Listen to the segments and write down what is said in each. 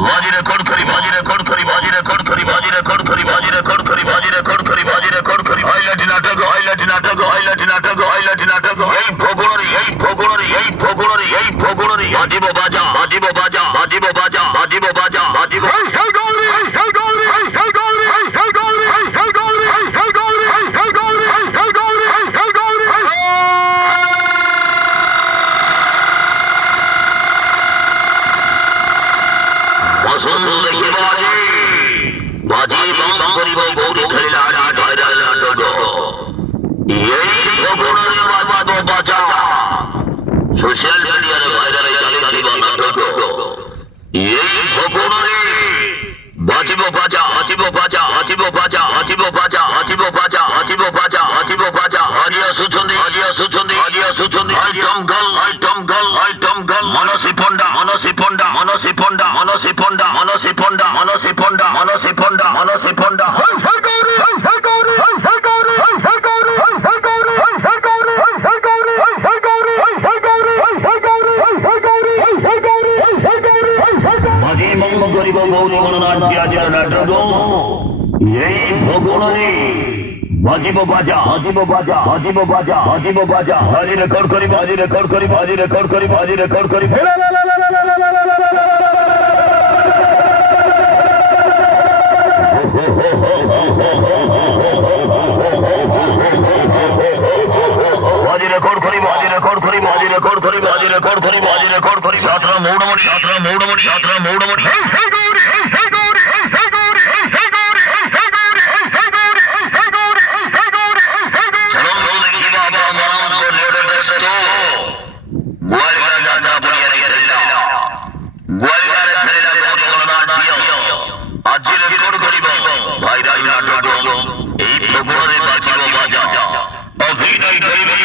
बाजी रेकॉर्ड करी बाजी रेकॉर्ड करी बाजी रेकॉर्ड करी बाजी रेकॉर्ड करी बाजी रेकॉर्ड करी बाजी रेकॉर्ड करी बाजी रेकॉर्ड करी हाईलाइट नाटक हाईलाइट नाटक हाईलाइट नाटक हाईलाइट नाटक এই ভগোনরি এই ভগোনরি এই ভগোনরি এই ভগোনরি বাজিব বাজা বাজিব বাজা বাজিব বাজা বাজিব বাজা বাজিব হে গৌরী হে গৌরী হে গৌরী হে গৌরী হে গৌরী হে গৌরী হে গৌরী হে গৌরী হে গৌরী বসন্ত দেখি বাজি বাজি বন্ধ করিব গৌরী খেলিলা ভাইরাল নাটক এই ভগোনরি বাজাবো বাজা সোশ্যাল মিডিয়ার ভাইরাল চালিয়ে দিব নাটক এই ভগোনরি বাজিব বাজা বাজিব বাজা বাজিব বাজা বাজিব বাজা বাজিব বাজা বাজিব বাজা বাজিব বাজা হারিয়া সুচন্দি হারিয়া সুচন্দি হারিয়া সুচন্দি আইটম গাল মানসী পন্ডা মানসী পন্ডা মানসী পন্ডা মানসী পন্ডা মানসী পন্ডা মানসী পন্ডা মানসী পন্ডা মানসী পন্ডা হে গৌরী হে গৌরী হে গৌরী হে গৌরী হে গৌরী হে গৌরী হে গৌরী হে গৌরী হে গৌরী হে গৌরী হে গৌরী হে গৌরী হে গৌরী বাজি মঙ্গ করিব গৌরী গণনাট্য আজের নাটক এই ভগোনরি বাজিব বাজা বাজিব বাজা বাজিব বাজা বাজিব বাজা বাজি রেকর্ড করি বাজি রেকর্ড করি বাজি রেকর্ড করি বাজি রেকর্ড করি বাজি রেকর্ড করি বাজি রেকর্ড করি বাজি রেকর্ড করি বাজি রেকর্ড করি বাজি রেকর্ড করি যাত্রা মৌড়মণি যাত্রা মৌড়মণি যাত্রা মৌড়মণি হে গৌরী হে গৌরী হে গৌরী হে গৌরী হে গৌরী হে গৌরী হে গৌরী হে গৌরী হে গৌরী চলো দেখি বাবা মরণ করে ব্যস্ত গোয়ালিয়া দাদা বলিয়া গেলা গোয়ালিয়া খেলা গৌরী গণনাট্য আজ রেকর্ড করিব ভাইরাল নাটক এই ভগোনরি বাজিব বাজা অভিনয় করিবে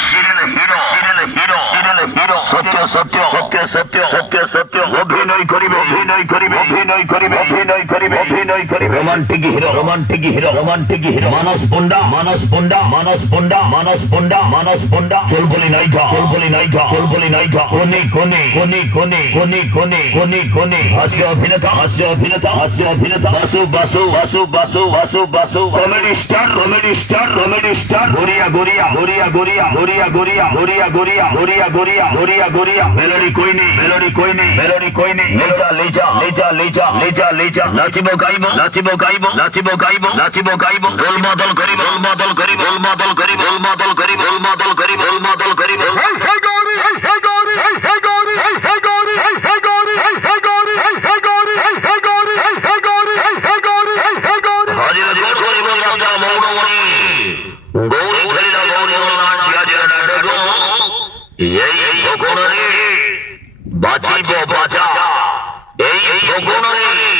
serial hero serial hero serial hero সত্য সত্য সত্য সত্য সত্য সত্য অভিনয় করিবে অভিনয় করিবে অভিনয় করিবে অভিনয় করিবে অভিনয় করিবে romantic hero romantic hero romantic hero Manas Panda Manas Panda Manas Panda Manas Panda Manas Panda চলবলি নাইকা চলবলি নাইকা চলবলি নাইকা কোনি কোনি কোনি কোনি কোনি কোনি কোনি কোনি হাস্য অভিনেতা হাস্য অভিনেতা হাস্য অভিনেতা Basu Basu Basu Basu Basu Basu comedy star comedy star comedy star গরিয়া গরিয়া গরিয়া গরিয়া গরিয়া গরিয়া গরিয়া গরিয়া গরিয়া গরিয়া গরিয়া গরিয়া মেলোডি কোই নেই মেলোডি কোই নেই মেলোডি কোই নেই লেজা লেজা লেজা লেজা লেজা লেজা নাচিব গাইব নাচিব গাইব নাচিব গাইব নাচিব গাইব ঢোল মাদল করিব ঢোল মাদল করিব ঢোল মাদল করিব ঢোল মাদল করিব ঢোল মাদল করিব ঢোল মাদল করিব হে গৌরী হে গৌরী হে গৌরী হে গৌরী হে গৌরী হে গৌরী হে গৌরী হে গৌরী হে গৌরী হে গৌরী হে গৌরী হাজির জোর করিব রাজা মৌড়মণি গৌরী খেলিলা গৌরী গণনাট্য আজের নাটক এই ভগোনরি বাজিব বাজা এই ভগোনরি